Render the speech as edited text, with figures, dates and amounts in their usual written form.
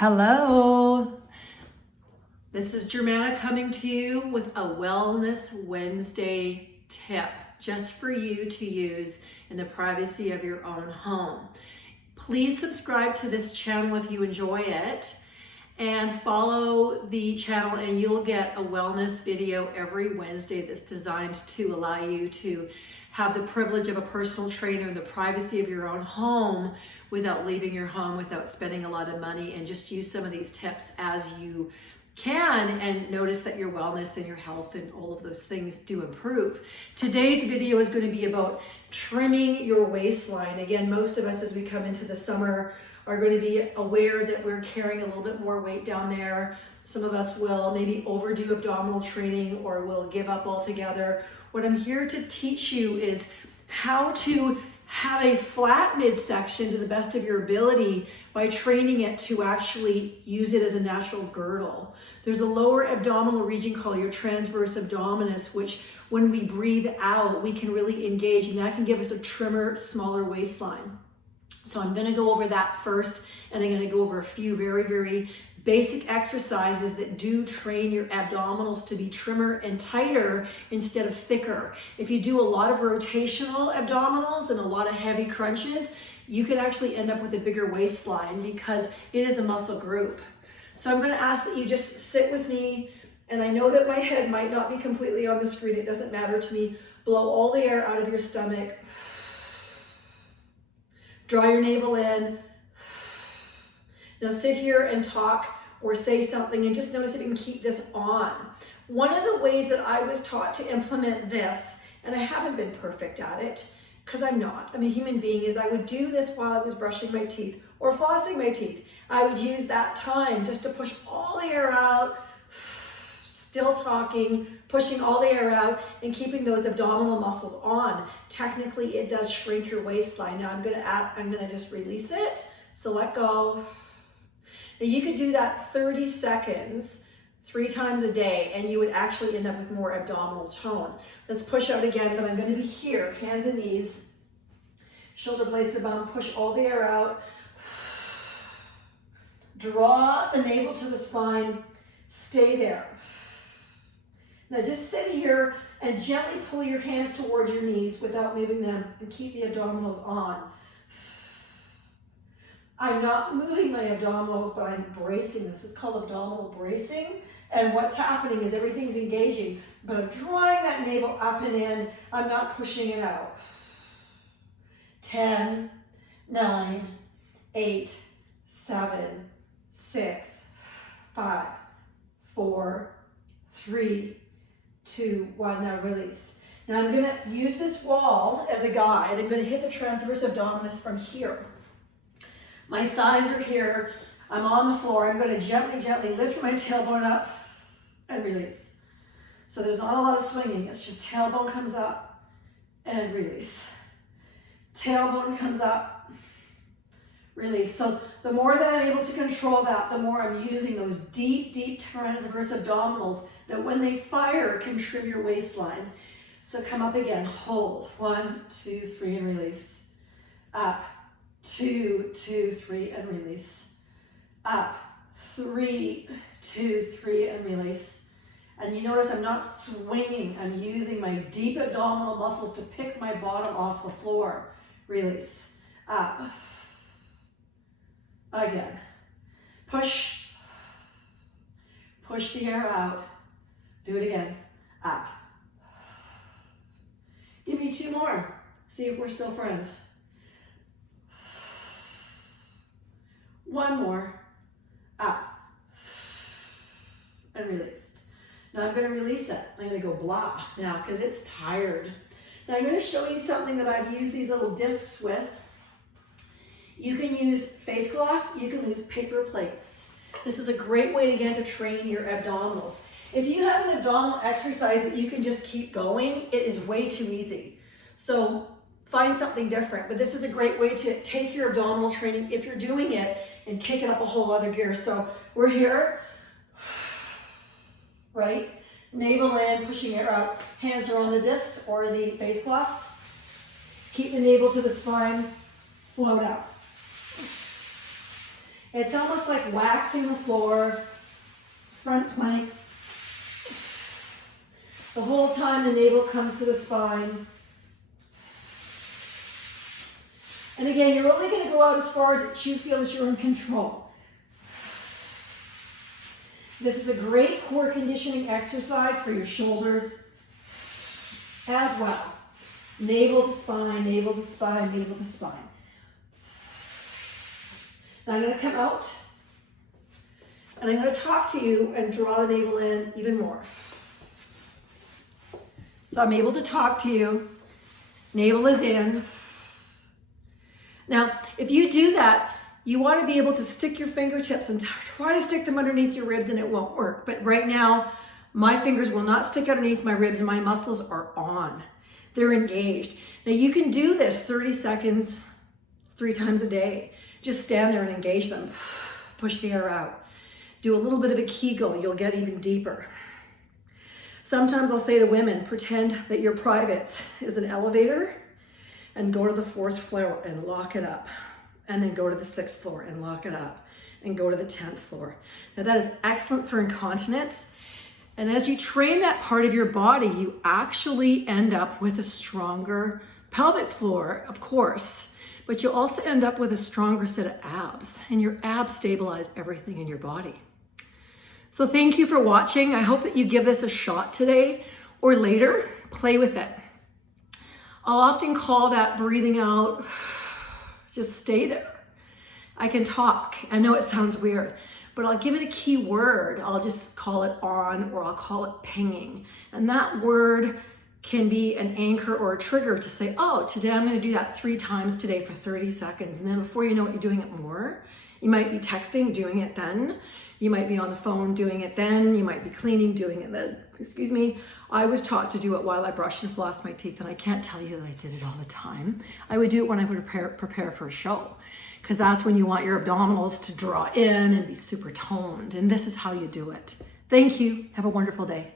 Hello, this is Germana coming to you with a Wellness Wednesday tip just for you to use in the privacy of your own home. Please subscribe to this channel if you enjoy it and follow the channel and you'll get a wellness video every Wednesday that's designed to allow you to have the privilege of a personal trainer in the privacy of your own home without leaving your home, without spending a lot of money, and just use some of these tips as you can and notice that your wellness and your health and all of those things do improve. Today's video is going to be about trimming your waistline. Again, most of us as we come into the summer are going to be aware that we're carrying a little bit more weight down there. Some of us will maybe overdo abdominal training or will give up altogether. What I'm here to teach you is how to have a flat midsection to the best of your ability by training it to actually use it as a natural girdle. There's a lower abdominal region called your transverse abdominis, which when we breathe out, we can really engage, and that can give us a trimmer, smaller waistline. So I'm gonna go over that first, and I'm gonna go over a few very, very basic exercises that do train your abdominals to be trimmer and tighter instead of thicker. If you do a lot of rotational abdominals and a lot of heavy crunches, you could actually end up with a bigger waistline because it is a muscle group. So I'm gonna ask that you just sit with me, and I know that my head might not be completely on the screen, it doesn't matter to me. Blow all the air out of your stomach. Draw your navel in. Now sit here and talk or say something and just notice if you can keep this on. One of the ways that I was taught to implement this, and I haven't been perfect at it, because I'm not, I'm a human being, is I would do this while I was brushing my teeth or flossing my teeth. I would use that time just to push all the air out, still talking, pushing all the air out and keeping those abdominal muscles on. Technically, it does shrink your waistline. Now I'm gonna just release it. So let go. Now you could do that 30 seconds, 3 times a day, and you would actually end up with more abdominal tone. Let's push out again, but I'm gonna be here, hands and knees, shoulder blades to bum, push all the air out. Draw the navel to the spine, stay there. Now just sit here and gently pull your hands towards your knees without moving them and keep the abdominals on. I'm not moving my abdominals, but I'm bracing. This is called abdominal bracing. And what's happening is everything's engaging, but I'm drawing that navel up and in. I'm not pushing it out. 10, 9, 8, 7, 6, 5, 4, 3, 2, 1. Now release. Now I'm gonna use this wall as a guide. I'm gonna hit the transverse abdominis from here. My thighs are here, I'm on the floor. I'm gonna gently, gently lift my tailbone up and release. So there's not a lot of swinging, it's just tailbone comes up and release. Tailbone comes up, release. So the more that I'm able to control that, the more I'm using those deep, deep transverse abdominals that when they fire can trim your waistline. So come up again, hold, 1, 2, 3, and release. Up, 2, 2, 3, and release. Up, 3, 2, 3, and release. And you notice I'm not swinging, I'm using my deep abdominal muscles to pick my bottom off the floor. Release. Up. Again. Push. Push the air out. Do it again. Up. Give me 2 more. See if we're still friends. 1 more. Up. And release. Now I'm going to release it. I'm going to go blah now because it's tired. Now I'm going to show you something that I've used these little discs with. You can use face cloths, you can use paper plates. This is a great way again to train your abdominals. If you have an abdominal exercise that you can just keep going, it is way too easy. So find something different, but this is a great way to take your abdominal training if you're doing it and kick it up a whole other gear. So we're here, right? Navel in, pushing air out. Hands are on the discs or the face cloths. Keep the navel to the spine, float out. It's almost like waxing the floor, front plank. The whole time the navel comes to the spine. And again, you're only going to go out as far as you feel that you're in control. This is a great core conditioning exercise for your shoulders as well. Navel to spine, navel to spine, navel to spine. Now I'm going to come out and I'm going to talk to you and draw the navel in even more. So I'm able to talk to you. Navel is in. Now, if you do that, you want to be able to stick your fingertips and try to stick them underneath your ribs, and it won't work. But right now, my fingers will not stick underneath my ribs. My muscles are on. They're engaged. Now, you can do this 30 seconds, 3 times a day. Just stand there and engage them. Push the air out. Do a little bit of a Kegel. You'll get even deeper. Sometimes I'll say to women, pretend that your privates is an elevator and go to the 4th floor and lock it up. And then go to the 6th floor and lock it up. And go to the 10th floor. Now that is excellent for incontinence. And as you train that part of your body, you actually end up with a stronger pelvic floor, of course. But you'll also end up with a stronger set of abs. And your abs stabilize everything in your body. So thank you for watching. I hope that you give this a shot today or later. Play with it. I'll often call that breathing out. Just stay there. I can talk. I know it sounds weird, but I'll give it a key word. I'll just call it on, or I'll call it pinging. And that word can be an anchor or a trigger to say, oh, today I'm going to do that 3 times today for 30 seconds. And then before you know it, you're doing it more. You might be texting, doing it then. You might be on the phone, doing it then. You might be cleaning, doing it then. Excuse me. I was taught to do it while I brushed and flossed my teeth, and I can't tell you that I did it all the time. I would do it when I would prepare for a show, because that's when you want your abdominals to draw in and be super toned, and this is how you do it. Thank you. Have a wonderful day.